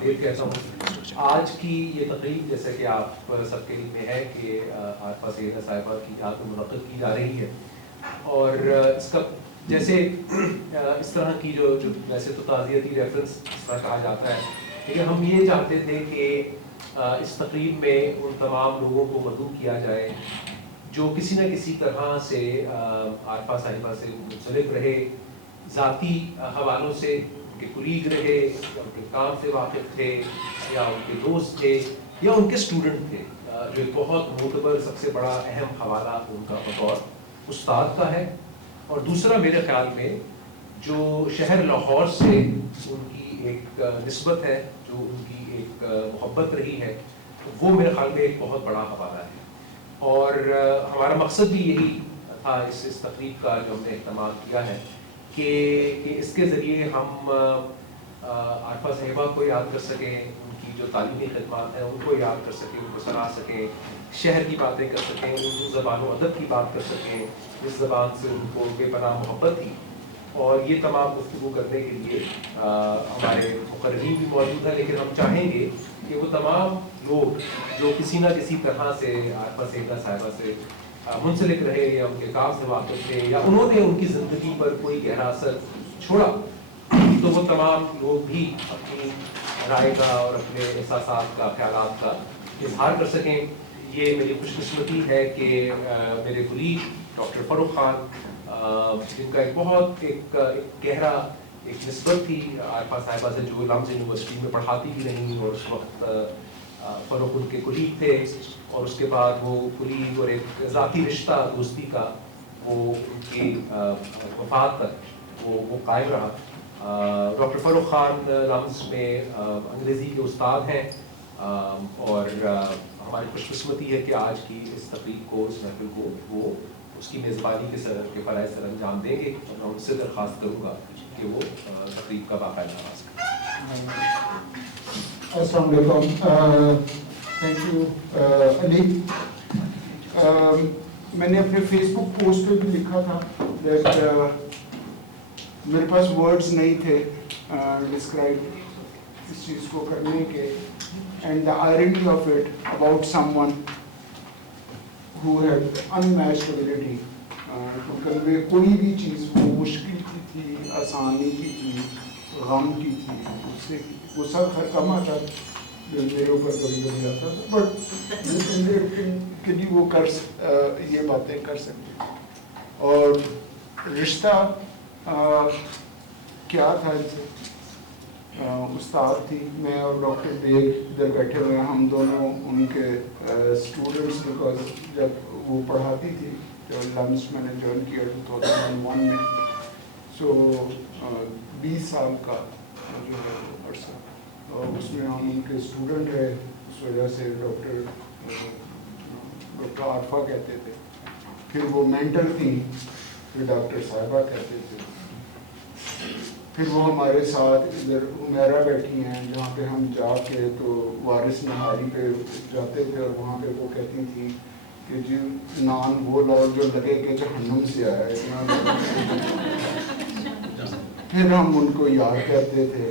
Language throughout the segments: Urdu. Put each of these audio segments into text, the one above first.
راندیب کہتا ہوں. آج کی یہ تقریب جیسے کہ آپ سب کے علم میں ہے کہ عارفہ سیدہ صاحبہ کی یاد میں منعقد کی جا رہی ہے, اور اس کا جیسے اس طرح کی جو ویسے تو تعزیتی ریفرنس اس طرح کہا جاتا ہے, لیکن ہم یہ چاہتے تھے کہ اس تقریب میں ان تمام لوگوں کو مدعو کیا جائے جو کسی نہ کسی طرح سے عارفہ صاحبہ سے منسلک رہے, ذاتی حوالوں سے ان کے کولیگ رہے, یا ان کے کام سے واقف تھے, یا ان کے دوست تھے, یا ان کے اسٹوڈنٹ تھے. جو ایک بہت معتبر سب سے بڑا اہم حوالہ ان کا بطور استاد کا ہے. اور دوسرا میرے خیال میں جو شہر لاہور سے ان کی ایک نسبت ہے, جو ان کی ایک محبت رہی ہے, وہ میرے خیال میں ایک بہت بڑا حوالہ ہے. اور ہمارا مقصد بھی یہی تھا اس تقریب کا جو ہم نے اہتمام کیا ہے کہ اس کے ذریعے ہم عارفہ صاحبہ کو یاد کر سکیں, ان کی جو تعلیمی خدمات ہیں ان کو یاد کر سکیں, ان کو سنا سکیں, شہر کی باتیں کر سکیں, اردو زبان و ادب کی بات کر سکیں جس زبان سے ان کو بے پناہ محبت تھی. اور یہ تمام گفتگو کرنے کے لیے ہمارے مقررین بھی موجود ہیں, لیکن ہم چاہیں گے کہ وہ تمام لوگ جو کسی نہ کسی طرح سے عارفہ سیدہ صاحبہ سے منسلک رہے, یا ان کے کام سے واقف تھے, یا انہوں نے ان کی زندگی پر کوئی گہرا اثر چھوڑا, تو وہ تمام لوگ بھی اپنی رائے کا اور اپنے احساسات کا, خیالات کا اظہار کر سکیں. یہ میری خوش قسمتی ہے کہ میرے کولیگ ڈاکٹر فروخ خان, جن کا ایک بہت ایک گہرا ایک نسبت تھی عارفہ صاحبہ سے, جو لمز یونیورسٹی میں پڑھاتی بھی رہیں, اور اس وقت فروخ ان کے کولیگ تھے, اور اس کے بعد وہ کولیگ اور ایک ذاتی رشتہ دوستی کا وہ ان کی وفات تک وہ قائم رہا. ڈاکٹر فروخ خان لمز میں انگریزی کے استاد ہیں, اور ہماری خوش قسمتی ہے کہ آج کی اس تقریب کو, اس محفل کو وہ اس کی میزبانی کے فرائض سر انجام دیں گے, اور میں ان سے درخواست کروں گا کہ وہ تقریب کا باقاعدہ آغاز کریں. السلام علیکم. تھینک یو علی. میں نے اپنے فیس بک پوسٹ پہ بھی لکھا تھا دیٹ میرے پاس ورڈز نہیں تھے ڈسکرائب اس چیز کو کرنے کے, and the irony of it about some one who had unmatched ability to convey کوئی بھی چیز, وہ مشکل کی تھی, آسانی کی تھی, غم کی تھی, اس سے غصہ کم آتا میرے اوپر کبھی کبھی آتا تھا, بٹ کہ جی وہ یہ باتیں کر سکتے. اور رشتہ کیا تھا ان سے, استاد تھی, میں اور ڈاکٹر بیگ ادھر بیٹھے ہوئے ہیں, ہم دونوں ان کے اسٹوڈنٹس, بیکاز جب وہ پڑھاتی تھی, جب لمس میں نے جوائن کیا 2001 میں, سو 20 سال کا جو ہے وہ عرصہ, اور اس میں ہم ان کے اسٹوڈنٹ رہے, اس وجہ سے ڈاکٹر عارفہ کہتے تھے. پھر وہ مینٹر تھی, پھر ڈاکٹر صاحبہ کہتے تھے. پھر وہ ہمارے ساتھ ادھر عمیرہ بیٹھی ہیں, جہاں پہ ہم جا کے تو وارث نہاری پہ جاتے تھے, اور وہاں پہ وہ کہتی تھی کہ جی نان وہ لاؤ جو لگے کہ جہنم سے آیا ہے. پھر ہم ان کو یاد کرتے تھے,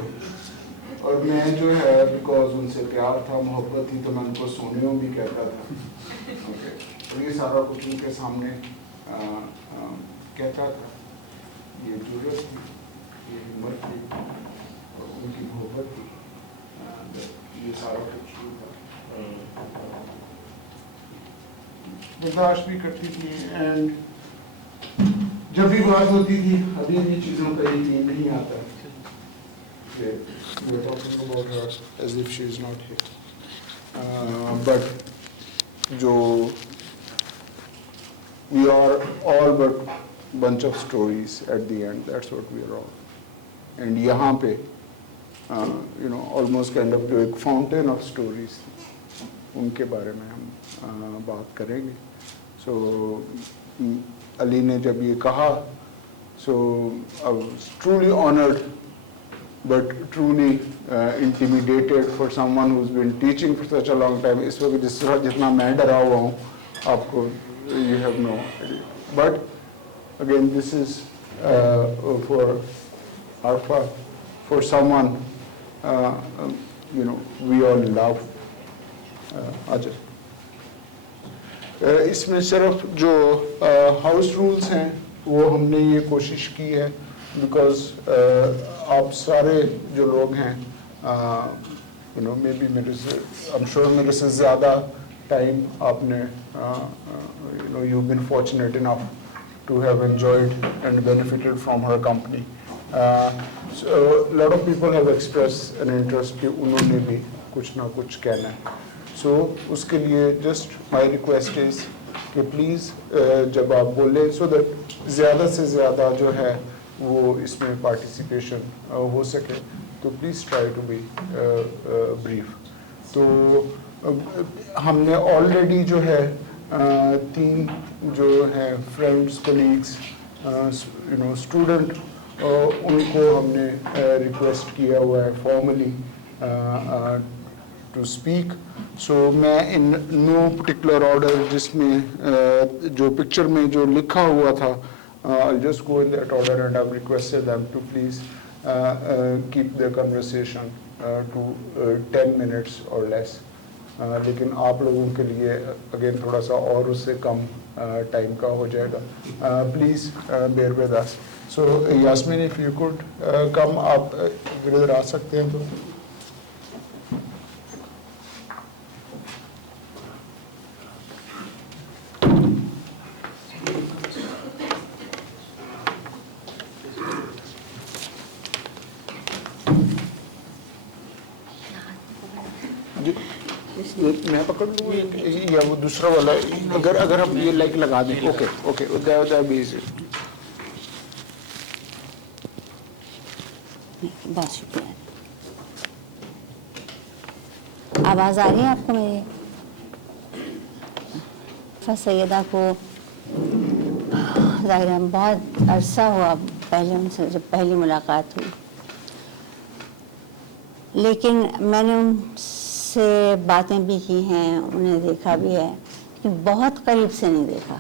اور میں جو ہے بیکاز ان سے پیار تھا, محبت تھی, تو میں ان کو سونیوں بھی کہتا تھا. اور یہ سارا کچھ ان کے سامنے کہتا تھا. یہ ضرورت تھی, یہ ہمت تھی, اور ان کی محبت تھی, یہ سارا کچھ برداشت بھی کرتی تھی. اینڈ جب بھی بات ہوتی تھی ابھی بھی چیزوں کا یقین نہیں آتا کہ we are talking about her as if she is not here. But جو we are all but bunch of stories at the end, that's what we are all. And یہاں پہ almost kind of ایک فاؤنٹین آف اسٹوریز, ان کے بارے میں ہم بات کریں گے. سو علی نے جب یہ کہا, سو I was truly honored but truly intimidated for someone who's been teaching for such a long time. اس وقت جس طرح جتنا میں ڈرا ہوا ہوں آپ کو you have no idea. But again this is for Arfa, for someone we all love. اچھا اس میں صرف جو ہاؤس رولز ہیں وہ ہم نے یہ کوشش کی ہے بیکاز آپ سارے جو لوگ ہیں مے بی میرے سے زیادہ ٹائم آپ نے you been fortunate enough to have enjoyed and benefited from her company. Lot of people have expressed an interest کہ انہوں نے بھی کچھ نہ کچھ کہنا ہے. سو اس کے لیے جسٹ مائی ریکویسٹ از کہ پلیز جب آپ بولیں سو دیٹ زیادہ سے زیادہ جو ہے وہ اس میں پارٹیسپیشن ہو سکے تو please try to be brief. تو ہم نے آلریڈی جو ہے 3 جو ہیں فرینڈس کولیگس اسٹوڈنٹ ان کو ہم نے ریکویسٹ کیا ہوا ہے فارملی ٹو اسپیک. سو میں ان نو پرٹیکولر آرڈر جس میں جو پکچر میں جو لکھا ہوا تھا I'll just go in that order and I've requested them to please keep their conversation to 10 minutes or less. لیکن آپ لوگوں کے لیے اگین تھوڑا سا اور اس سے کم ٹائم کا ہو جائے گا. Please bear with us. So Yasmin, if you could come آپ ادھر آ سکتے ہیں تو. میں پکڑ لوں یا وہ دوسرا والا اگر ہم یہ لائک لگا دیں. اوکے اوکے بہت شکریہ. آواز آ رہی ہے آپ کو میری؟ سیدہ کو ظاہر ہے بہت عرصہ ہوا پہلے ان سے جب پہلی ملاقات ہوئی، لیکن میں نے ان سے باتیں بھی کی ہیں، انہیں دیکھا بھی ہے، لیکن بہت قریب سے نہیں دیکھا.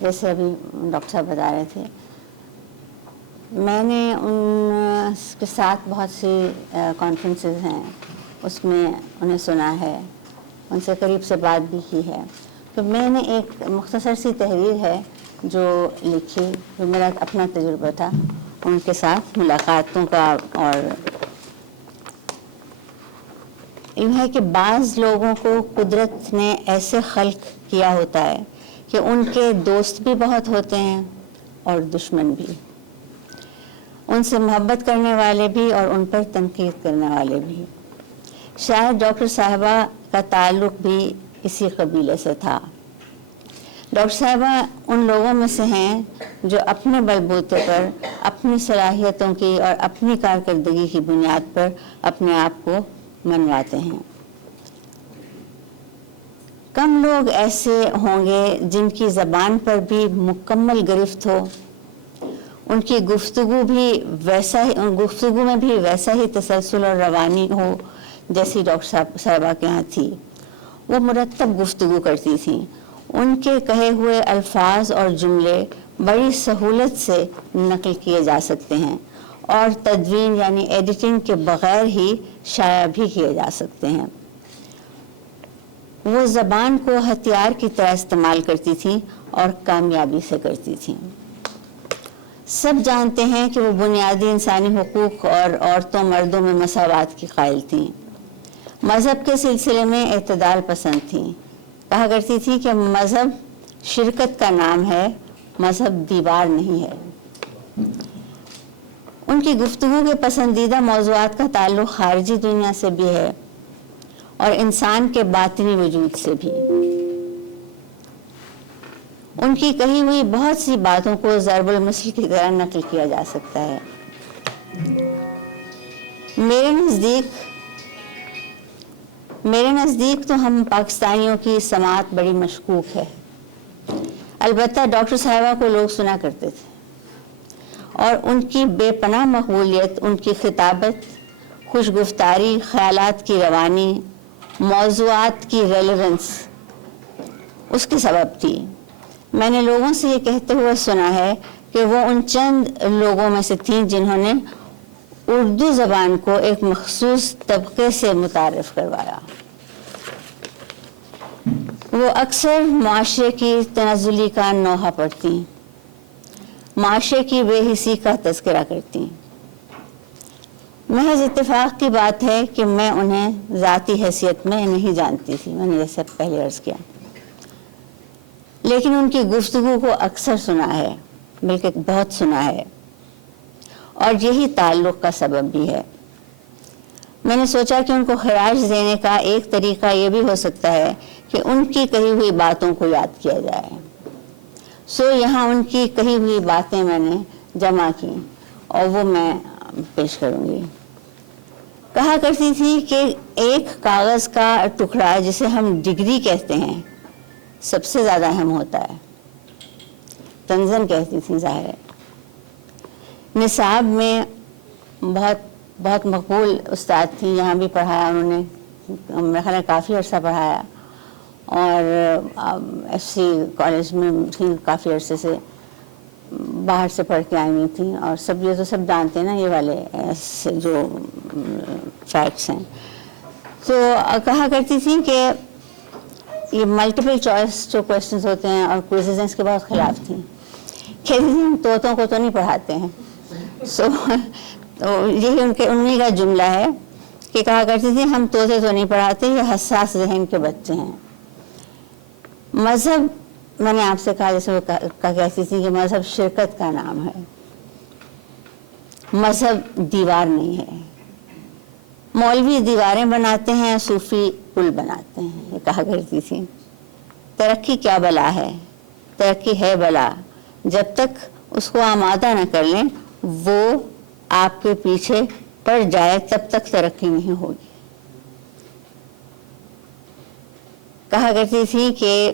جیسے ابھی ڈاکٹر صاحب بتا رہے تھے، میں نے ان کے ساتھ بہت سی کانفرنسز ہیں اس میں انہیں سنا ہے، ان سے قریب سے بات بھی کی ہے. تو میں نے ایک مختصر سی تحریر ہے جو لکھی، جو میرا اپنا تجربہ تھا ان کے ساتھ ملاقاتوں کا. اور یہ ہے کہ بعض لوگوں کو قدرت نے ایسے خلق کیا ہوتا ہے کہ ان کے دوست بھی بہت ہوتے ہیں اور دشمن بھی، ان سے محبت کرنے والے بھی اور ان پر تنقید کرنے والے بھی. شاید ڈاکٹر صاحبہ کا تعلق بھی اسی قبیلے سے تھا. ڈاکٹر صاحبہ ان لوگوں میں سے ہیں جو اپنے بلبوتے پر، اپنی صلاحیتوں کی اور اپنی کارکردگی کی بنیاد پر اپنے آپ کو منواتے ہیں. کم لوگ ایسے ہوں گے جن کی زبان پر بھی مکمل گرفت ہو، ان کی گفتگو میں بھی ویسا ہی تسلسل اور روانی ہو جیسی ڈاکٹر صاحبہ کے ہاں تھی. وہ مرتب گفتگو کرتی تھیں. ان کے کہے ہوئے الفاظ اور جملے بڑی سہولت سے نقل کیے جا سکتے ہیں اور تدوین یعنی ایڈیٹنگ کے بغیر ہی شائع بھی کیے جا سکتے ہیں. وہ زبان کو ہتھیار کی طرح استعمال کرتی تھیں اور کامیابی سے کرتی تھیں. سب جانتے ہیں کہ وہ بنیادی انسانی حقوق اور عورتوں مردوں میں مساوات کی قائل تھیں. مذہب کے سلسلے میں اعتدال پسند تھیں. کہا کرتی تھی کہ مذہب شرکت کا نام ہے، مذہب دیوار نہیں ہے. ان کی گفتگو کے پسندیدہ موضوعات کا تعلق خارجی دنیا سے بھی ہے اور انسان کے باطنی وجود سے بھی. ان کی کہی ہوئی بہت سی باتوں کو ضرب المثل کی طرح نقل کیا جا سکتا ہے. میرے نزدیک تو ہم پاکستانیوں کی سماعت بڑی مشکوک ہے. البتہ ڈاکٹر صاحبہ کو لوگ سنا کرتے تھے اور ان کی بے پناہ مقبولیت، ان کی خطابت، خوش گفتاری، خیالات کی روانی، موضوعات کی ریلیونس اس کی سبب تھی. میں نے لوگوں سے یہ کہتے ہوئے سنا ہے کہ وہ ان چند لوگوں میں سے تھیں جنہوں نے اردو زبان کو ایک مخصوص طبقے سے متعارف کروایا. وہ اکثر معاشرے کی تنزلی کا نوحہ پڑھتی، معاشرے کی بے حسی کا تذکرہ کرتی. محض اتفاق کی بات ہے کہ میں انہیں ذاتی حیثیت میں نہیں جانتی تھی، میں نے جیسے پہلے عرض کیا، لیکن ان کی گفتگو کو اکثر سنا ہے، بلکہ بہت سنا ہے، اور یہی تعلق کا سبب بھی ہے. میں نے سوچا کہ ان کو خراج دینے کا ایک طریقہ یہ بھی ہو سکتا ہے کہ ان کی کہی ہوئی باتوں کو یاد کیا جائے. سو یہاں ان کی کہی ہوئی باتیں میں نے جمع کی اور وہ میں پیش کروں گی. کہا کرتی تھی کہ ایک کاغذ کا ٹکڑا جسے ہم ڈگری کہتے ہیں سب سے زیادہ اہم ہوتا ہے. تنزن کہتی تھی، ظاہر ہے. نصاب میں بہت مقبول استاد تھی، یہاں بھی پڑھایا انہوں نے، میرے خیال میں کافی عرصہ پڑھایا، اور ایف سی کالج میں تھی کافی عرصے سے، باہر سے پڑھ کے آئی ہوئی تھیں، اور سب یہ تو سب جانتے ہیں نا یہ والے جو فیکٹس ہیں. تو کہا کرتی تھی کہ یہ ملٹیپل چوائس جو کویشچنز ہوتے ہیں اور کوئزز ہیں اس کے بہت خلاف تھیں. کہتی تھی ہم طوطوں کو تو نہیں پڑھاتے ہیں. تو یہی انہیں کا جملہ ہے کہ کہا کرتی تھی ہم طوطے تو نہیں پڑھاتے، یہ حساس ذہن کے بچے ہیں. مذہب، میں نے آپ سے کہا، جیسے وہ کہتی تھی کہ مذہب شرکت کا نام ہے، مذہب دیوار نہیں ہے. مولوی دیواریں بناتے ہیں، صوفی پل بناتے ہیں، یہ کہا کرتی تھی. ترقی کیا بلا ہے، ترقی ہے بلا، جب تک اس کو آمادہ نہ کر لیں وہ آپ کے پیچھے پڑ جائے تب تک ترقی نہیں ہوگی. کہا کرتی تھی کہ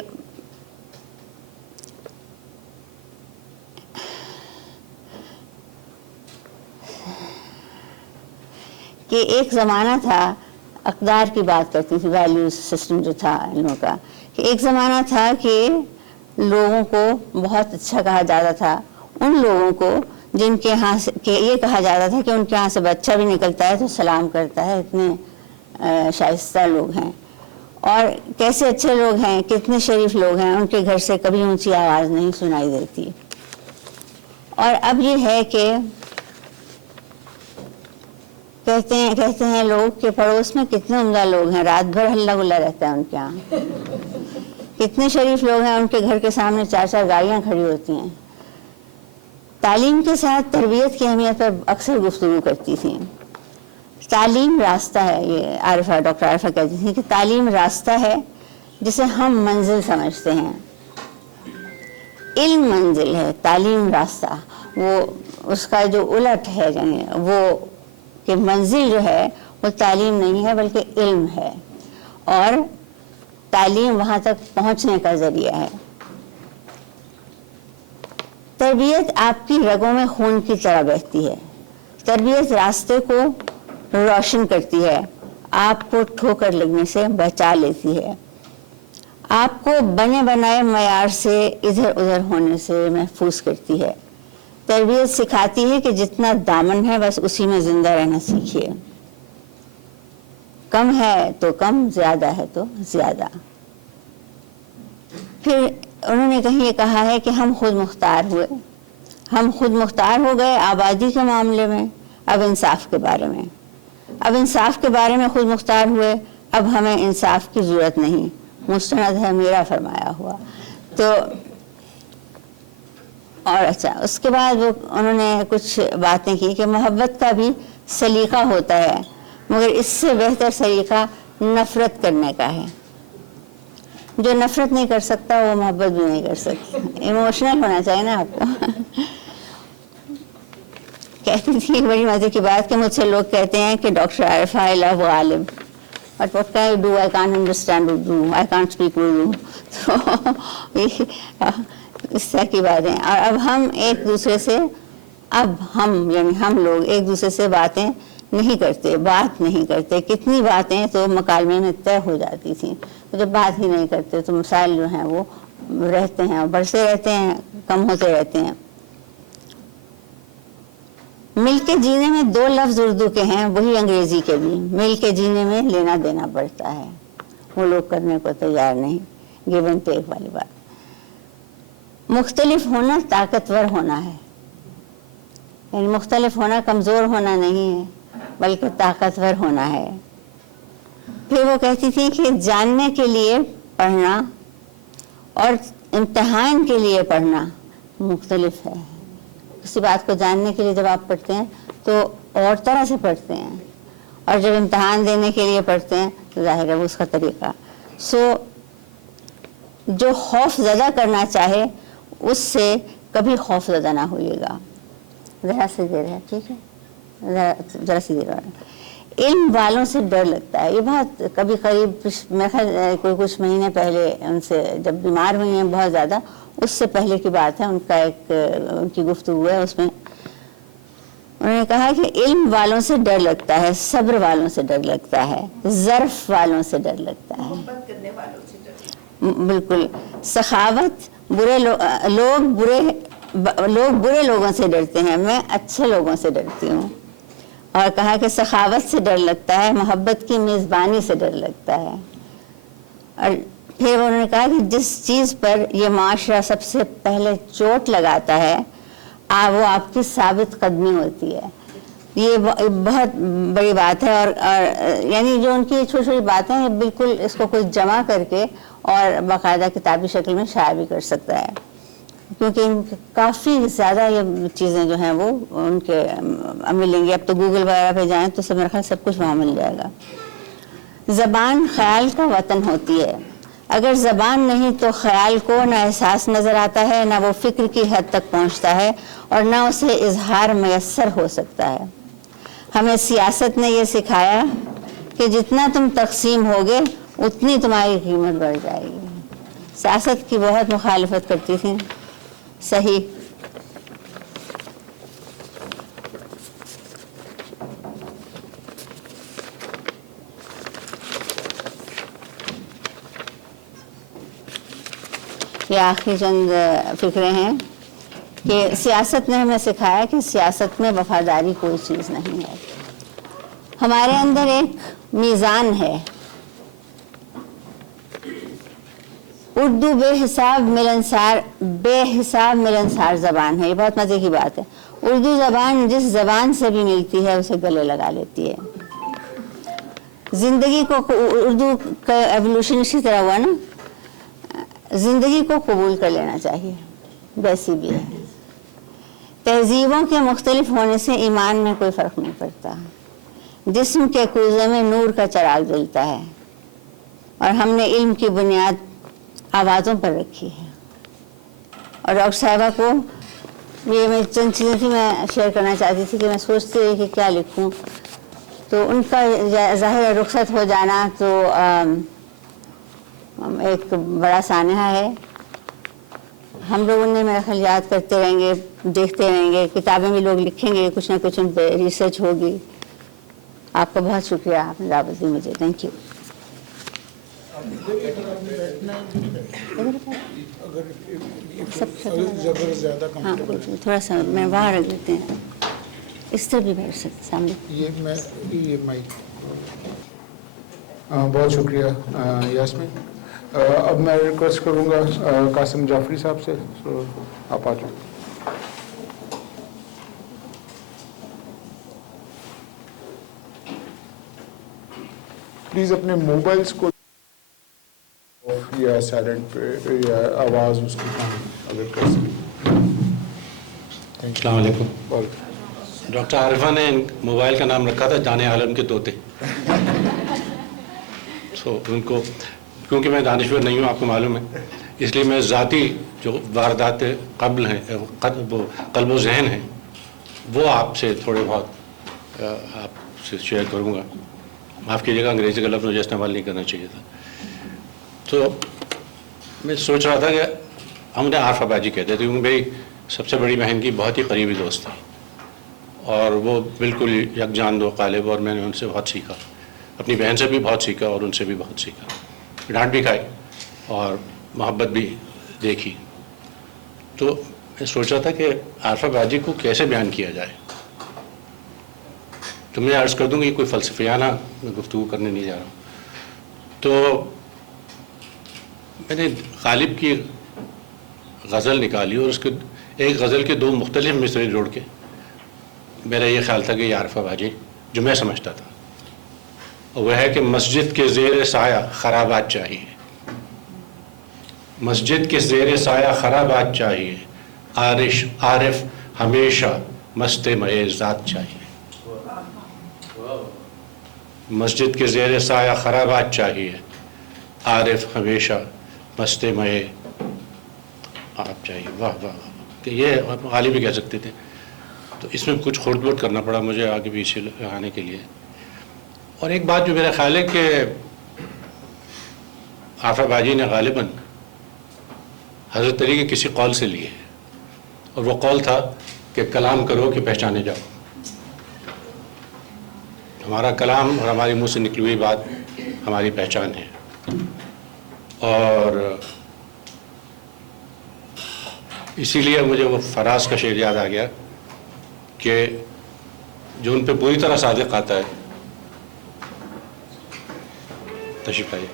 ایک زمانہ تھا، اقدار کی بات کرتی تھی، ویلیوز سسٹم جو تھا علموں کا، کہ ایک زمانہ تھا کہ لوگوں کو بہت اچھا کہا جاتا تھا، ان لوگوں کو جن کے ہاں سے کہ یہ کہا جاتا تھا کہ ان کے ہاں سے بچہ بھی نکلتا ہے تو سلام کرتا ہے، اتنے شائستہ لوگ ہیں، اور کیسے اچھے لوگ ہیں، کتنے شریف لوگ ہیں، ان کے گھر سے کبھی اونچی آواز نہیں سنائی دیتی. اور اب یہ ہے کہ کہتے ہیں لوگ کہ پڑوس میں کتنے عمدہ لوگ ہیں، رات بھر ہلہ گلا رہتا ہے ان کے یہاں. کتنے شریف لوگ ہیں، ان کے گھر کے سامنے 4 گاڑیاں کھڑی ہوتی ہیں. تعلیم کے ساتھ تربیت کی اہمیت پر اکثر گفتگو کرتی تھی. تعلیم راستہ ہے، یہ ڈاکٹر عارفہ کہتی تھی کہ تعلیم راستہ ہے جسے ہم منزل سمجھتے ہیں. علم منزل ہے، تعلیم راستہ. وہ اس کا جو الٹ ہے، یعنی وہ کہ منزل جو ہے وہ تعلیم نہیں ہے بلکہ علم ہے، اور تعلیم وہاں تک پہنچنے کا ذریعہ ہے. تربیت آپ کی رگوں میں خون کی طرح بہتی ہے. تربیت راستے کو روشن کرتی ہے، آپ کو ٹھوکر لگنے سے بچا لیتی ہے، آپ کو بنے بنائے معیار سے ادھر ادھر ہونے سے محفوظ کرتی ہے. تربیت سکھاتی ہے کہ جتنا دامن ہے بس اسی میں زندہ رہنا سیکھیے. کم ہے تو کم، زیادہ ہے تو زیادہ. پھر انہوں نے کہیں یہ کہا ہے کہ ہم خود مختار ہوئے، ہم خود مختار ہو گئے آبادی کے معاملے میں. اب انصاف کے بارے میں، اب انصاف کے بارے میں خود مختار ہوئے، اب ہمیں انصاف کی ضرورت نہیں، مستند ہے میرا فرمایا ہوا. تو اور اچھا، اس کے بعد وہ انہوں نے کچھ باتیں کی کہ محبت کا بھی سلیقہ ہوتا ہے، مگر اس سے بہتر سلیقہ نفرت کرنے کا ہے. جو نفرت نہیں کر سکتا وہ محبت بھی نہیں کر سکتا. ایموشنل ہونا چاہیے نا آپ کو. کہتی تھی ایک بڑی مزے کی بات کہ مجھ سے لوگ کہتے ہیں کہ doctor Arifa I love Ghalib, but what can I do, I can't understand Urdu, I can't speak Urdu. تو اس طرح کی باتیں. اور اب ہم ایک دوسرے سے، یعنی ہم لوگ ایک دوسرے سے باتیں بات نہیں کرتے. کتنی باتیں تو مکالمے میں طے ہو جاتی تھیں، جب بات ہی نہیں کرتے تو مسائل جو ہیں وہ رہتے ہیں اور بڑھتے رہتے ہیں، کم ہوتے رہتے ہیں. مل کے جینے میں دو لفظ اردو کے ہیں, وہی انگریزی کے بھی. مل کے جینے میں لینا دینا پڑتا ہے, وہ لوگ کرنے کو تیار نہیں. گیو اینڈ ٹیک والی بات. مختلف ہونا طاقتور ہونا ہے, یعنی مختلف ہونا کمزور ہونا نہیں ہے بلکہ طاقتور ہونا ہے. پھر وہ کہتی تھی کہ جاننے کے لیے پڑھنا اور امتحان کے لیے پڑھنا مختلف ہے. کسی بات کو جاننے کے لیے جب آپ پڑھتے ہیں تو اور طرح سے پڑھتے ہیں, اور جب امتحان دینے کے لیے پڑھتے ہیں تو ظاہر ہے وہ اس کا طریقہ. جو خوف زدہ کرنا چاہے اس سے کبھی خوف زدہ نہ ہوئے گا. ذرا سی دیر ہے, ٹھیک ہے, ذرا سی دیر ہے. علم والوں سے ڈر لگتا ہے. یہ بہت کبھی قریب میرے خیال کوئی کچھ مہینے پہلے ان سے جب بیمار ہوئی ہیں بہت زیادہ, اس سے پہلے کی بات ہے, ان کی گفتگو ہے, اس میں انہوں نے کہا کہ علم والوں سے ڈر لگتا ہے, صبر والوں سے ڈر لگتا ہے, ظرف والوں سے ڈر لگتا ہے, محبت کرنے والوں سے ڈر. بالکل. سخاوت لوگ برے لوگوں سے ڈرتے ہیں, میں اچھے لوگوں سے ڈرتی ہوں. اور کہا کہ سخاوت سے ڈر لگتا ہے, محبت کی میزبانی سے ڈر لگتا ہے. اور پھر انہوں نے کہا کہ جس چیز پر یہ معاشرہ سب سے پہلے چوٹ لگاتا ہے وہ آپ کی ثابت قدمی ہوتی ہے. یہ بہت بڑی بات ہے. اور یعنی جو ان کی چھوٹی چھوٹی باتیں ہیں, بالکل اس کو کوئی جمع کر کے اور باقاعدہ کتابی شکل میں شائع بھی کر سکتا ہے, کیونکہ کافی زیادہ یہ چیزیں جو ہیں وہ ان کے ملیں گی. اب تو گوگل وغیرہ پہ جائیں تو میرا خیال سب کچھ وہاں مل جائے گا. زبان خیال کا وطن ہوتی ہے. اگر زبان نہیں تو خیال کو نہ احساس نظر آتا ہے, نہ وہ فکر کی حد تک پہنچتا ہے, اور نہ اسے اظہار میسر ہو سکتا ہے. ہمیں سیاست نے یہ سکھایا کہ جتنا تم تقسیم ہوگے اتنی تمہاری قیمت بڑھ جائے گی. سیاست کی بہت مخالفت کرتی تھی. صحیح. یہ آخری چند فکرے ہیں کہ سیاست نے ہمیں سکھایا کہ سیاست میں وفاداری کوئی چیز نہیں ہے. ہمارے اندر ایک میزان ہے. اردو بے حساب ملنسار زبان ہے. یہ بہت مزے کی بات ہے. اردو زبان جس زبان سے بھی ملتی ہے اسے گلے لگا لیتی ہے. زندگی کو اردو کا ایوولوشن اسی طرح ہوا نا, زندگی کو قبول کر لینا چاہیے, ویسی بھی ہے. تہذیبوں کے مختلف ہونے سے ایمان میں کوئی فرق نہیں پڑتا. جسم کے کوزے میں نور کا چراغ جلتا ہے, اور ہم نے علم کی بنیاد آوازوں پر رکھی ہے. اور ڈاکٹر صاحبہ کو یہ میں چند چیزیں تھی میں شیئر کرنا چاہتی تھی کہ میں سوچتی رہی کہ کیا لکھوں, تو ان کا ظاہر رخصت ہو جانا تو ایک بڑا سانحہ ہے. ہم لوگ انہیں میرا خیال یاد کرتے رہیں گے, دیکھتے رہیں گے, کتابیں بھی لوگ لکھیں گے, کچھ نہ کچھ ان پہ ریسرچ ہوگی. آپ کا بہت شکریہ, آپ نے دعوت دی مجھے. Thank you. ہاں تھوڑا سا میں وہاں رکھ دیتے ہیں, اس طرح بھی بیٹھ سکتے سامنے. یہ مائک. بہت شکریہ یاسمین. اب میں ریکویسٹ کروں گا قاسم جعفری صاحب سے, آپ آ جائیں. پلیز اپنے موبائلس کو یا سائلنٹ پہ یا آواز اس کی کم اگر کر سکیں. السلام علیکم. ڈاکٹر عارفہ نے موبائل کا نام رکھا تھا جان عالم کے طوطے. ان کو کیونکہ میں دانشور نہیں ہوں آپ کو معلوم ہے, اس لیے میں ذاتی جو واردات قبل ہیں قلب و ذہن ہیں وہ آپ سے تھوڑے بہت آپ سے شیئر کروں گا. معاف کیجیے گا, انگریزی کا لفظ مجھے استعمال نہیں کرنا چاہیے تھا. تو میں سوچ رہا تھا کہ ہم نے عارفہ باجی کہتے تھے کیونکہ بھائی سب سے بڑی بہن کی بہت ہی قریبی دوست تھی, اور وہ بالکل یکجان دو قالب, اور میں نے ان سے بہت سیکھا, اپنی بہن سے بھی بہت سیکھا اور ان سے بھی بہت سیکھا. ڈانٹ بھی کھائی اور محبت بھی دیکھی. تو میں سوچ رہا تھا کہ عارفہ باجی کو کیسے بیان کیا جائے. تو میں عرض کر دوں کہ کوئی فلسفیانہ میں گفتگو کرنے نہیں جا رہا ہوں. تو میں نے غالب کی غزل نکالی اور اس کے ایک غزل کے 2 مختلف مصرے جوڑ کے میرا یہ خیال تھا کہ یہ عارفہ باجی جو میں سمجھتا تھا، اور وہ ہے کہ مسجد کے زیر سایہ خرابات چاہیے، مسجد کے زیر سایہ خرابات چاہیے، عارف ہمیشہ مست مئے ذات چاہیے. مسجد کے زیر سایہ خرابات چاہیے، عارف ہمیشہ مست مئے آپ چاہیے. واہ واہ واہ، کہ یہ غالب بھی کہہ سکتے تھے. تو اس میں کچھ کھوٹ بوٹ کرنا پڑا مجھے آگے پیچھے آنے کے لیے. اور ایک بات جو میرا خیال ہے کہ عارفہ باجی نے غالباً حضرت علی کے کسی قول سے لیے، اور وہ قول تھا کہ کلام کرو کہ پہچانے جاؤ. ہمارا کلام اور ہماری منہ سے نکلی ہوئی بات ہماری پہچان ہے. اور اسی لیے مجھے وہ فراز کا شعر یاد آ گیا کہ جو ان پہ پوری طرح صادق آتا ہے. تشریف لائیے.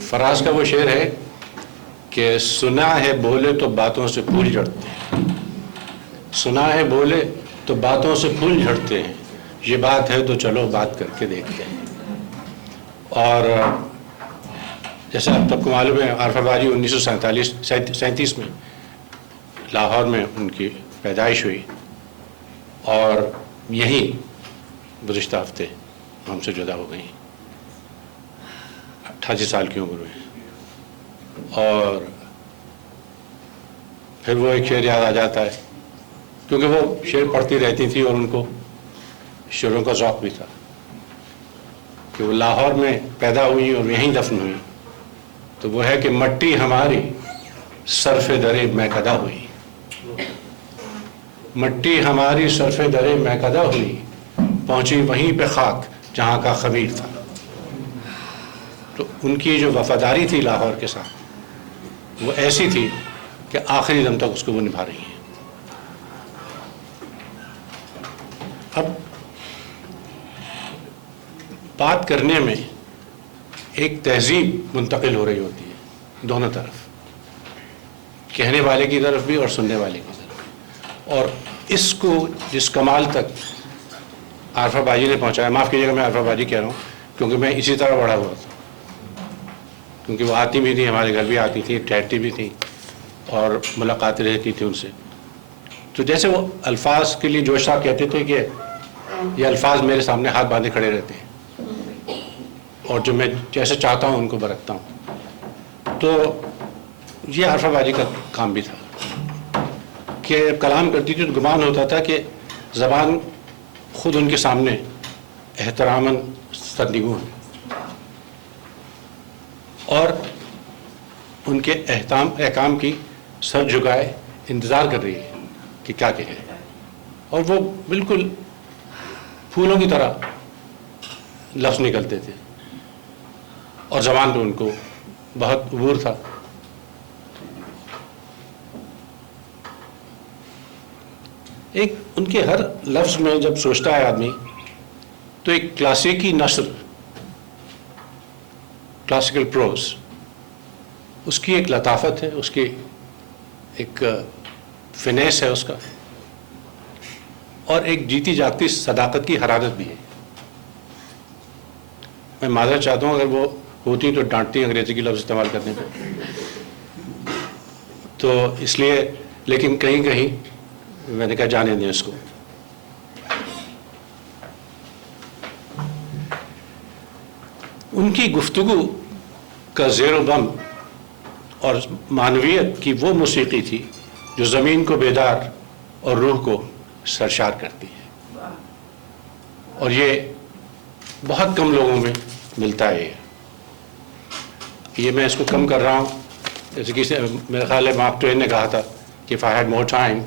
فراز کا وہ شعر ہے کہ سنا ہے بولے تو باتوں سے پھول جھڑتے ہیں، سنا ہے بولے تو باتوں سے پھول جھڑتے ہیں، یہ بات ہے تو چلو بات کر کے دیکھتے ہیں. اور جیسے اب تک کو معلوم ہے عارفہ باجی 1937 میں لاہور میں ان کی پیدائش ہوئی، اور یہی گزشتہ ہفتے ہم سے جدا ہو گئی 88 سال کی عمر میں. اور پھر وہ ایک شعر یاد آ جاتا ہے کیونکہ وہ شعر پڑھتی رہتی تھی اور ان کو شعروں کا ذوق بھی تھا کہ وہ لاہور میں پیدا ہوئی اور یہیں دفن ہوئی. تو وہ ہے کہ مٹی ہماری صرف درے میکدہ ہوئی، مٹی ہماری صرف درے میکدہ ہوئی، پہنچی وہیں پہ خاک جہاں کا خبیر تھا. تو ان کی جو وفاداری تھی لاہور کے ساتھ وہ ایسی تھی کہ آخری دم تک اس کو وہ نبھا رہی ہیں. اب بات کرنے میں ایک تہذیب منتقل ہو رہی ہوتی ہے دونوں طرف، کہنے والے کی طرف بھی اور سننے والے کی طرف. اور اس کو جس کمال تک عارفہ باجی نے پہنچایا، معاف کیجیے گا میں عارفہ باجی کہہ رہا ہوں کیونکہ میں اسی طرح بڑا ہوا تھا، کیونکہ وہ آتی بھی تھی، ہمارے گھر بھی آتی تھی، ٹھہرتی بھی تھی اور ملاقاتیں رہتی تھی ان سے. تو جیسے وہ الفاظ کے لیے جوش صاحب کہتے تھے کہ یہ الفاظ میرے سامنے ہاتھ باندھے کھڑے رہتے ہیں اور جو میں جیسے چاہتا ہوں ان کو برتتا ہوں. تو یہ عارفہ باجی کا کام بھی تھا کہ کلام کرتی تھی تو گمان ہوتا تھا کہ زبان خود ان کے سامنے احتراماً سرنگوں ہے اور ان کے احکام کی سر جھکائے انتظار کر رہی ہے کہ کیا کہے. اور وہ بالکل پھولوں کی طرح لفظ نکلتے تھے اور زبان پہ ان کو بہت عبور تھا. ایک ان کے ہر لفظ میں جب سوچتا ہے آدمی تو ایک کلاسیکی نثر، کلاسیکل پروز، اس کی ایک لطافت ہے، اس کی ایک فنیس ہے اس کا، اور ایک جیتی جاگتی صداقت کی حرارت بھی ہے. میں معذرت چاہتا ہوں اگر وہ ہوتی تو ڈانٹتی انگریزی کی لفظ استعمال کرنے پہ، تو اس لیے، لیکن کہیں کہیں میں نے کہا جانے دیں اس کو. ان کی گفتگو کا زیر و بم اور معنویت کی وہ موسیقی تھی جو زمین کو بیدار اور روح کو سرشار کرتی ہے، اور یہ بہت کم لوگوں میں ملتا ہے. یہ میں اس کو کم کر رہا ہوں، جیسے کہ میرا خیال ہے مارک ٹوین نے کہا تھا کہ if I had more time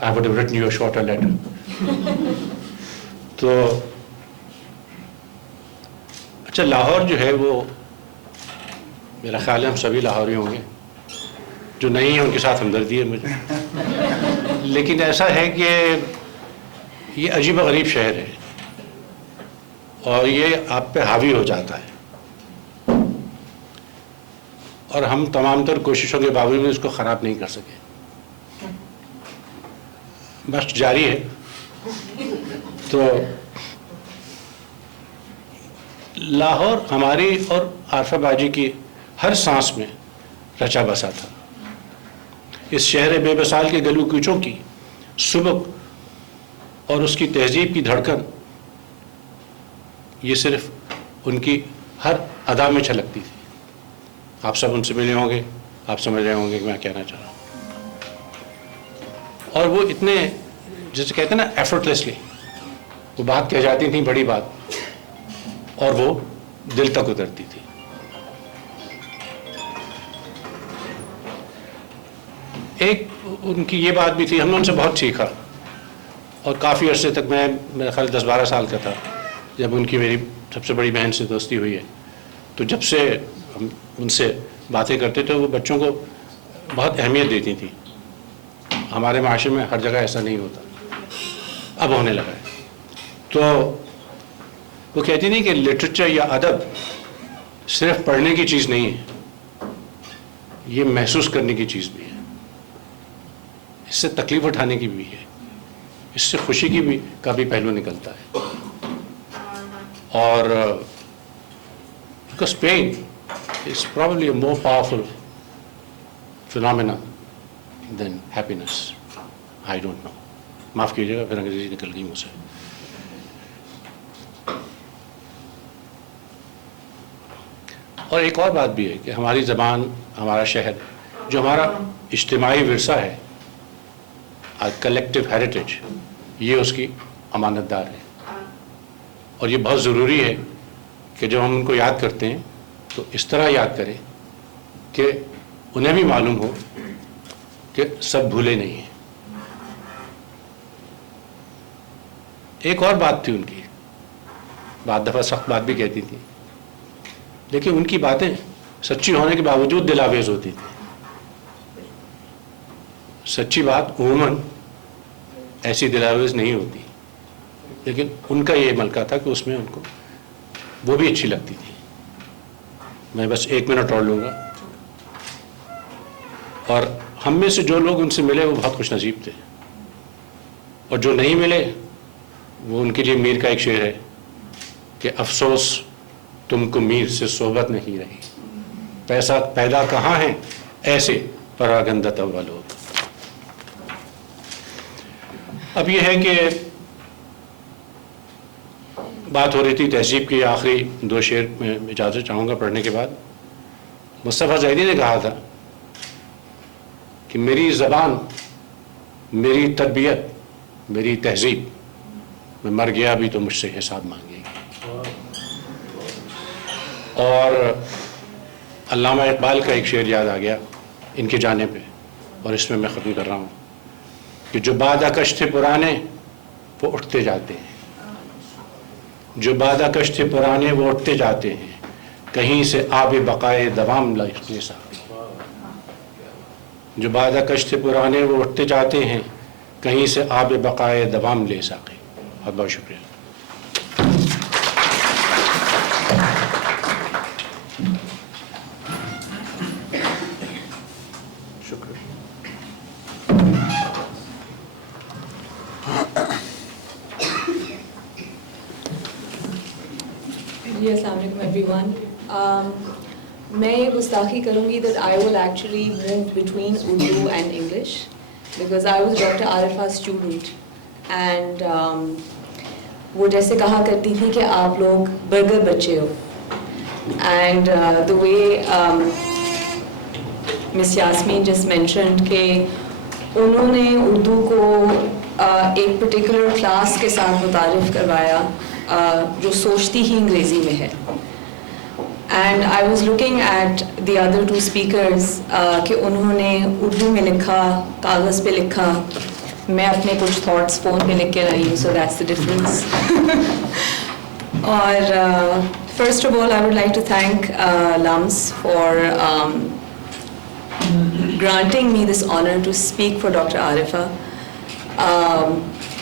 I would have written you a shorter letter. تو اچھا، لاہور جو ہے وہ میرا خیال ہے ہم سبھی لاہوری ہوں گے، جو نہیں ہیں ان کے ساتھ ہمدردی ہے مجھے. لیکن ایسا ہے کہ یہ عجیب و غریب شہر ہے اور یہ آپ پہ حاوی ہو جاتا ہے، اور ہم تمام تر کوششوں کے باوجود اس کو خراب نہیں کر سکے. بس جاری ہے. تو لاہور ہماری اور عارفہ باجی کی ہر سانس میں رچا بسا تھا. اس شہر بے مثال کے گلو کوچوں کی سبک اور اس کی تہذیب کی دھڑکن یہ صرف ان کی ہر ادا میں چھلکتی تھی. آپ سب ان سے ملے ہوں گے، آپ سمجھ رہے ہوں گے کہ میں کہنا چاہ رہا ہوں. اور وہ اتنے جیسے کہتے ہیں نا ایفرٹلیسلی وہ بات کہہ جاتی تھیں، بڑی بات، اور وہ دل تک اترتی تھی. ایک ان کی یہ بات بھی تھی، ہم نے ان سے بہت سیکھا، اور کافی عرصے تک میں میرا خیال 10-12 سال کا تھا جب ان کی میری سب سے بڑی بہن سے دوستی ہوئی ہے. تو جب سے ہم ان سے باتیں کرتے تھے وہ بچوں کو بہت اہمیت دیتی تھی. ہمارے معاشرے میں ہر جگہ ایسا نہیں ہوتا، اب ہونے لگا ہے. تو وہ کہتی تھی کہ لٹریچر یا ادب صرف پڑھنے کی چیز نہیں ہے، یہ محسوس کرنے کی چیز بھی ہے، اس سے تکلیف اٹھانے کی بھی ہے، اس سے خوشی کی بھی کا بھی پہلو نکلتا ہے. اور because pain is probably a more powerful phenomena than happiness. I don't know. معاف کیجیے گا، پھر انگریزی نکل گئی مجھ سے. اور ایک اور بات بھی ہے کہ ہماری زبان، ہمارا شہر، جو ہمارا اجتماعی ورثہ ہے، کلیکٹیو ہیریٹیج، یہ اس کی امانت دار ہے. اور یہ بہت ضروری ہے کہ جب ہم ان کو یاد کرتے ہیں تو اس طرح یاد کریں کہ انہیں بھی معلوم ہو کہ سب بھولے نہیں ہیں. ایک اور بات تھی ان کی، بعض دفعہ سخت بات بھی کہتی تھی، لیکن ان کی باتیں سچی ہونے کے باوجود دلاویز ہوتی تھی. سچی بات عموماً ایسی دلاویز نہیں ہوتی، لیکن ان کا یہ ملکہ تھا کہ اس میں ان کو وہ بھی اچھی لگتی تھی. میں بس 1 منٹ اور لوں گا. اور ہم میں سے جو لوگ ان سے ملے وہ بہت خوش نصیب تھے، اور جو نہیں ملے وہ ان کے لیے میر کا ایک شعر ہے کہ افسوس تم کو میر سے صحبت نہیں رہی، پیسہ پیدا کہاں ہے ایسے پراگندہ اول ہو. اب یہ ہے کہ بات ہو رہی تھی تہذیب کی. آخری 2 شعر میں اجازت چاہوں گا پڑھنے کے بعد. مصطفیٰ زیدی نے کہا تھا کہ میری زبان، میری تربیت، میری تہذیب، میں مر گیا بھی تو مجھ سے حساب مانگے گی. اور علامہ اقبال کا ایک شعر یاد آ گیا ان کی جانے پہ، اور اس میں ختم کر رہا ہوں کہ جو بادہ کش تھے پرانے وہ اٹھتے جاتے ہیں، جو بادہ کش تھے پرانے وہ اٹھتے جاتے ہیں، کہیں سے آب بقائے دوام لے ساقی. جو بادہ کش تھے پرانے وہ اٹھتے جاتے ہیں، کہیں سے آب بقائے دوام لے ساقی. بہت بہت شکریہ. جی السلام علیکم ایوری ون. میں یہ گستاخی کروں گی that I will actually move between Urdu and English because I was Dr. Arifa's student and وہ جیسے کہا کرتی تھی کہ آپ لوگ برگر بچے ہو. And the way Miss Yasmin just mentioned کہ انہوں نے اردو کو ایک پرٹیکولر کلاس کے ساتھ متعارف کروایا جو سوچتی ہی انگریزی میں ہے. And I was looking at the other 2 speakers کہ انہوں نے اردو میں لکھا، کاغذ پہ لکھا. میں اپنے کچھ تھاٹس فون پہ لکھ کے لائی ہوں، سو دیٹس دی ڈفرینس. اور First of all, I would like to thank LUMS for granting me this honor to speak for Dr. Arifa.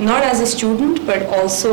not as a student but also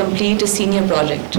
complete a senior project.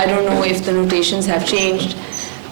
I don't know if the notations have changed,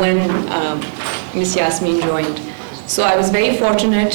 when Miss Yasmin joined. So I was very fortunate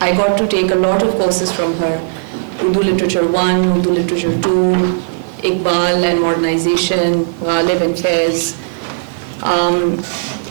I got to take a lot of courses from her. Urdu Literature 1, Urdu Literature 2, Iqbal and Modernization, Ghalib and Faiz.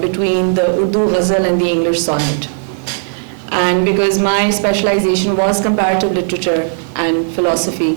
between the Urdu ghazal and the English sonnet. And because my specialization was comparative literature and philosophy,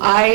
I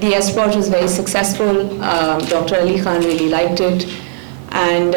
the S project was very successful. Dr. Ali Khan really liked it and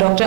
Dr.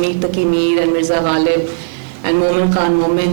Mir Taqi Mir and Mirza Ghalib and Momin Khan Momin,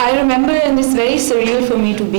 I remember and it's very surreal for me to be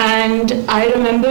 And I remember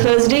Thursday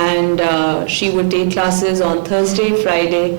and she would take classes on Thursday, Friday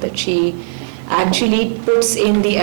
that she actually puts in the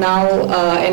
now an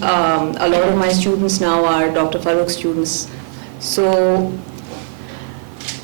a lot of my students now are Dr. Farooq students. So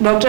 Dr.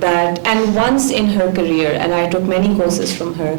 that and once in her career and I took many courses from her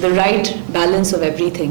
the right balance of everything.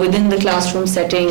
within the classroom setting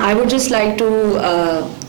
I would just like to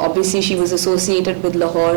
obviously she was associated with Lahore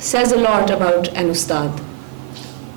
says a lot about an ustad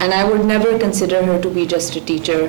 and I would never consider her to be just a teacher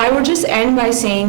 I would just end by saying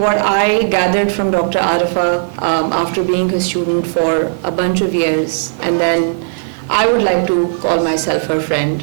what I gathered from Dr. Arifa after being her student for a bunch of years, and then I would like to call myself her friend.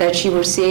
that she would say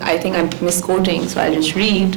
I think I'm misquoting so I'll just read.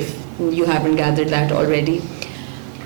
if you haven't gathered that already.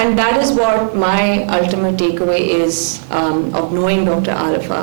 And that is what my ultimate takeaway is of knowing Dr. Arifa,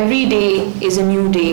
every day is a new day,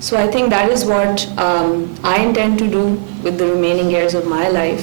So I think that is what I intend to do with the remaining years of my life,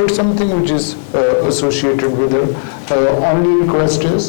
or something which is associated with it. Only request is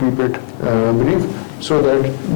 keep it brief so that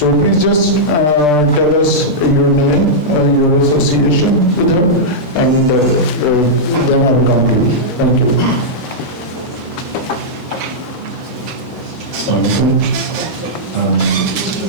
So please just tell us your name, your association with her, and then I will come to you. Thank you.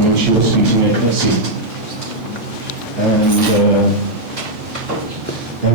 when she was teaching at SC, and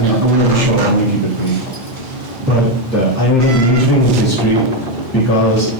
I'm sure I will keep it brief, but I ended up majoring in history because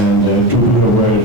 and true to her word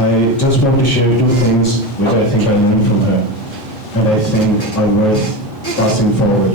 I just want to share 2 things which I think I learned from her and I think are worth passing forward.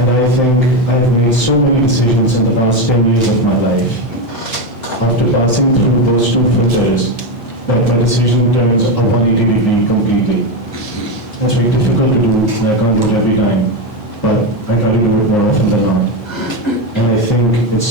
And I think I have made so many decisions in the last 10 years of my life. After passing through those 2 filters, that my decision turns a 180 degree completely. That's very difficult to do, and I can't do it every time, but I try to do it more often than not. And I think it's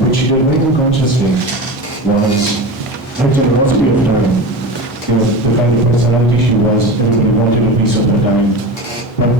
which she did very unconsciously, was her generosity of time. the kind of personality she was, everybody wanted a piece of her time. But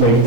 like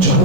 4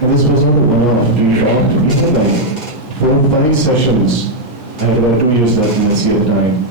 and this was not a one-off, we had like 4 or 5 sessions. I had about 2 years left in SC at the time,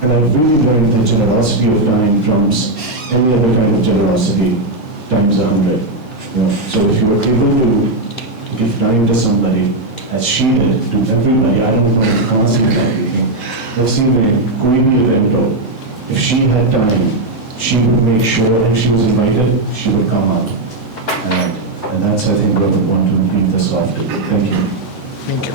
and I really learned that generosity of time trumps any other kind of generosity times 100. You know, so if you were able to give time to somebody, as she did, to everybody, I don't know if constantly everything. I've seen koi bhi event ho, if she had time, she would make sure, and she was invited, she would come out. And that's, I think, what I would want to repeat this often. Thank you. Thank you.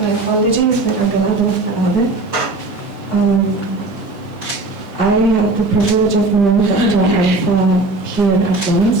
My apologies that I'm going to Arabic. I had the privilege of knowing Dr. Arfa here at once.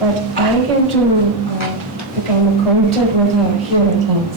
but I came to become acquainted with her here at once.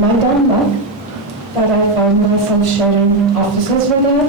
My done luck that I found myself sharing offices with her,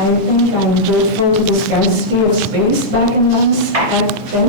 I think I'm grateful to the scarcity of space back in months at then.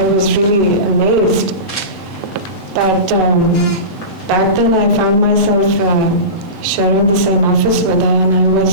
I was really amazed that back then I found myself sharing the same office with her, and I was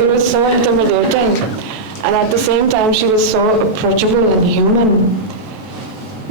It was so intimidating. And at the same time, she was so approachable and human.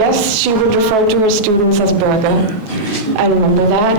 Yes, she would refer to her students as burger. I remember that.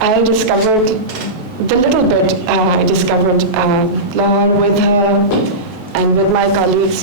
I discovered the little bit I discovered Lahore with her and with my colleagues.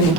and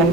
and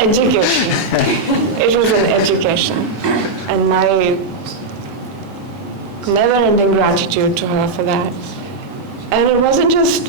education. It was an education, and my never-ending gratitude to her for that. And it wasn't just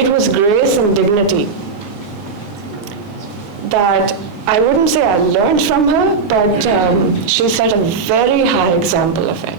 It was grace and dignity that I wouldn't say I learned from her, but she set a very high example of it.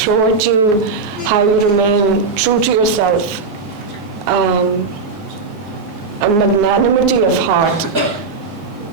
throw at you, how you remain true to yourself. A magnanimity of heart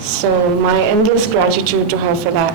So my endless gratitude to her for that.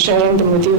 sharing them with you.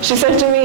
she said to me,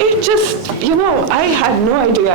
It just, I had no idea.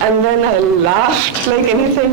And then I laughed like anything.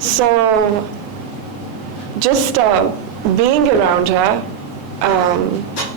So just being around her,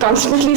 constantly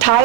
Thai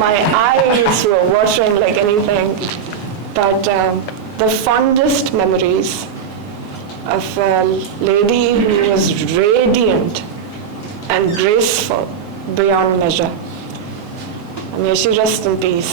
My eyes were watering like anything, but the fondest memories of a lady who was radiant and graceful beyond measure. May she rest in peace.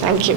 Thank you.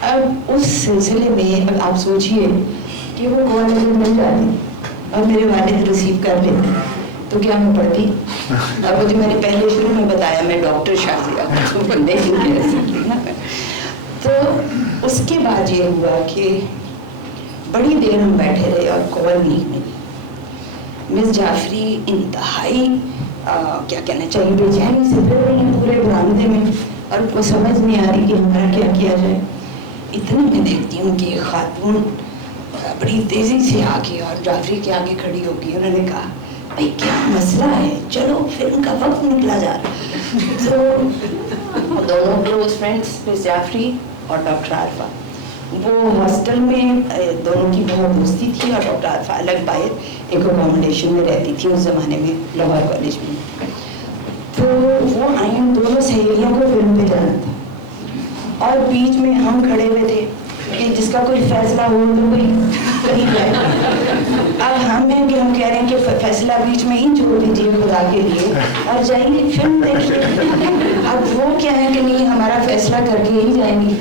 اب اس سلسلے میں اب آپ سوچئے کہ وہ کال اگر مل جاتی اور میرے والد ریسیو کر لیتے تو کیا میں پڑھتی. اب مجھے میں نے پہلے شروع میں بتایا میں ڈاکٹر شازیہ نہیں کہہ سکتی نا. تو اس کے بعد یہ ہوا کہ بڑی دیر ہم بیٹھے رہے اور کال نہیں ملی. مس جعفری انتہائی کیا کہنا چاہیے بے چینی سے پھر رہی ہیں پورے برآمدے میں اور ان کو سمجھ نہیں آ رہی کہ ہمارا کیا کیا جائے. اتنے میں دیکھتی ہوں کہ خاتون بڑی تیزی سے آ کے اور جعفری کے آگے کھڑی ہو گئی. انہوں نے کہا بھائی کیا مسئلہ ہے, چلو فلم کا وقت نکلا جا رہا. تو دونوں کلوز فرینڈس مس جعفری اور ڈاکٹر عارفہ, وہ ہاسٹل میں دونوں کی بہت دوستی تھی اور ڈاکٹر عارفہ الگ باہر ایک اکوموڈیشن میں رہتی تھی اس زمانے میں لاہور کالج میں. تو وہ آئیں, دونوں سہیلیوں کو فلم پہ جانا تھا اور بیچ میں ہم کھڑے ہوئے تھے کہ جس کا کوئی فیصلہ ہو تو کوئی کہیں جائے. اب ہم ہیں کہ ہم کہہ رہے ہیں کہ فیصلہ بیچ میں ہی چھوڑ دیجیے خدا کے لیے اور جائیے فلم دیکھیے. اب وہ کیا ہے کہ نہیں ہمارا فیصلہ کر کے ہی جائیں گی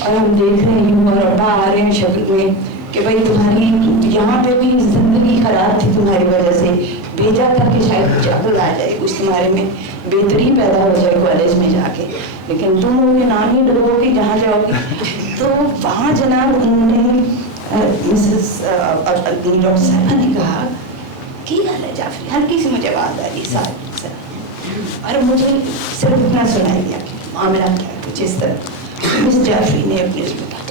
اور ہم دیکھ رہے ہیں اور ابا آ رہے ہیں شکل میں کہ بھائی تمہاری یہاں پہ بھی زندگی خراب تھی تمہاری وجہ سے, بھیجا تھا کہ شاید کچھ عقل آ جائے, کچھ تمہارے میں بہتری پیدا ہو جائے کالج میں جا کے, لیکن تم وہ نام ہی ڈبو گی جہاں جاؤ گی. تو وہاں جناب انہوں نے مسز ڈاکٹر صاحبہ نے کہا کی حال ہے جعفری, ہر کسی مجھے آواز آ رہی ساتھ اور مجھے صرف اتنا سنائی دیا کہ معاملہ کیا کچھ اس طرح. مس جعفری نے اپنے اس میں کہا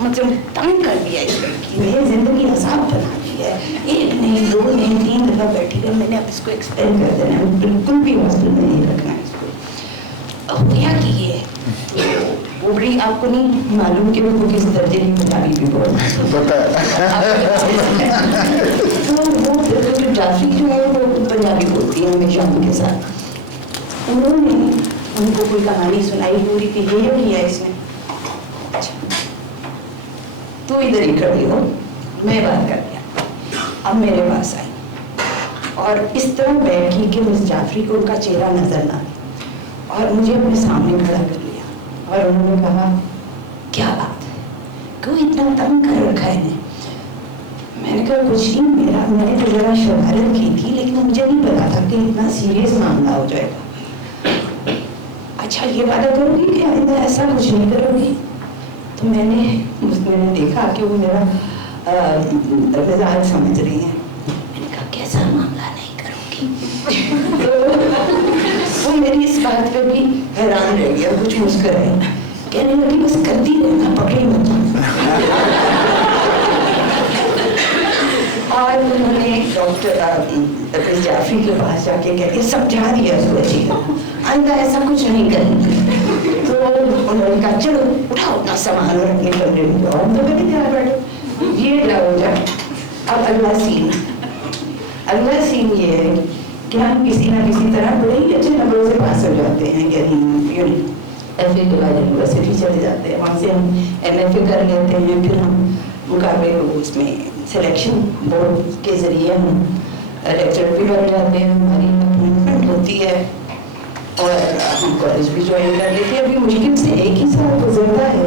مطلب تنگ کر دیا اس لڑکی نے, زندگی عذاب بنا دی ہے. ایک نہیں دو نہیں تین دفعہ بیٹھی رہی, میں نے اب اس کو ایکسپلین کر دینا ہے, بالکل بھی ہاسٹل میں نہیں رکھنا ہے اس کو. اب کیا کی ہے وہ بڑی, آپ کو نہیں معلوم کہ وہ کس درجے کی پنجابی بھی بولتا ہے. تو وہ جعفری جو ہے وہ پنجابی بولتی ہے ہمیشہ ان کے ساتھ. انہوں نے ان کو کوئی کہانی سنائی پوری کہ یہ کیا اس نے, اچھا تو ادھر ہی کھڑی ہو, میں بات کر دیا. اب میرے پاس آئی اور اس طرح بیٹھی کہ مس جعفری کو ان کا چہرہ نظر نہ آئے اور مجھے اپنے سامنے کھڑا کر لیا اور انہوں نے کہا کیا بات ہے, کیوں اتنا تنگ کر رکھا ہے انہیں. میں نے کہا کچھ نہیں, میں نے تو ذرا شرارت کی تھی لیکن مجھے نہیں پتا تھا کہ اتنا سیریس معاملہ ہو جائے گا. اچھا یہ وعدہ کرو گی کہ آئندہ ایسا کچھ نہیں کرو گی. تو میں نے دیکھا کہ وہ میرا مزاج سمجھ رہی ہیں. میں نے کہا کیسا معاملہ نہیں کروں گی. تو وہ میری اس بات پہ بھی حیران رہ گیا, کچھ مسکرائے, کہنے لگی بس کرتی رہنا, پکڑی مت. اور انہوں نے ڈاکٹر جعفری کے پاس جا کے کہہ کے سمجھا دیا اس کو اچھی طرح آئندہ ایسا کچھ نہیں کریں. تو انہوں نے کہا چلو اٹھاؤ اپنا سامان اور اپنے کمرے میں جاؤ. تو میں نے کہا بیٹھو یہ کیا ہو جائے. اب اگلا سین یہ ہے کہ ہم کسی نہ کسی طرح بڑے ہی اچھے نمبروں سے پاس ہو جاتے ہیں, یعنی ایف اے کے بعد یونیورسٹی چلے جاتے ہیں, وہاں سے ہم ایم ایف اے کر لیتے ہیں, پھر ہم مقابلے کو اس میں سلیکشن بورڈ کے ذریعے ہم لیکچر بھی بن جاتے ہیں, ہماری اپوائنٹمنٹ ہوتی ہے اور ہم کالج بھی جوائن کر لیتے ہیں. ابھی مشکل سے ایک ہی سال گزرتا ہے,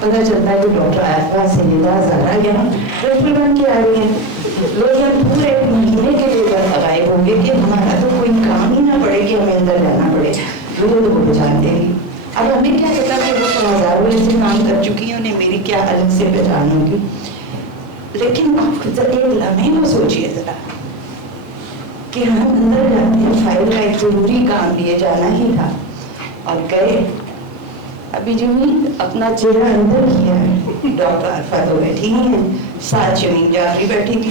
پتہ چلتا ہے کہ ڈاکٹر عارفہ سیدہ زہرا یہاں پرنسپل بن کے آ رہی ہیں. لوگ یہاں پورے مہینے کے لیے غائب ہوں گے کہ ہمارا تو کوئی کام ہی نہ پڑے کہ ہمیں اندر جانا پڑے, مجھے تو وہ پہچان دیں گی. اب ہمیں کیا پتا کہ وہ 1000 بجے سے کام کر چکی ہیں, انہیں میری کیا الگ سے پہچان ہوگی. لیکن آپ ایک لمحے کو سوچیے ذرا کہ ہم اندر جاتے ہیں, فائل کا ایک ضروری کام لیے جانا ہی تھا اور گئے. ابھی جو بھی اپنا چہرہ اندر کیا ہے, ڈاکٹر عارفہ تو بیٹھی ہی ہیں, ساتھ شمیم جعفری بیٹھی تھی.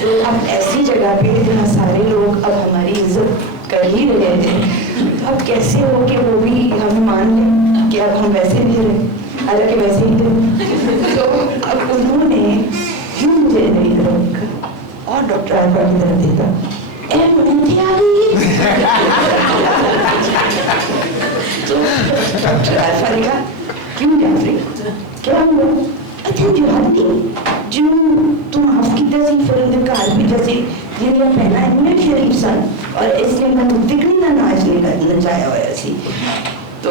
تو اب ایسی جگہ پہ جہاں سارے لوگ اب ہماری عزت کر ہی رہے تھے, تو اب کیسے ہو کہ وہ بھی ہمیں مان لیں کہ اب ہم ویسے بھی رہے, حالانکہ ویسے ہی تھے. تو اب انہوں نے یوں مجھے میری طرف دیکھا اور ڈاکٹر عارفہ کی طرف دیکھا, تو ڈاکٹر عارفہ نے کہا کیوں جعفری کیا ہوا. اچھا جو تم آپ کی تسی فرند کار بھی جیسے یہ پہنا ہے میں شریف سن اور اس لیے میں تکڑی نہ ناچ نہیں کرنا چاہیا ہوا سی. تو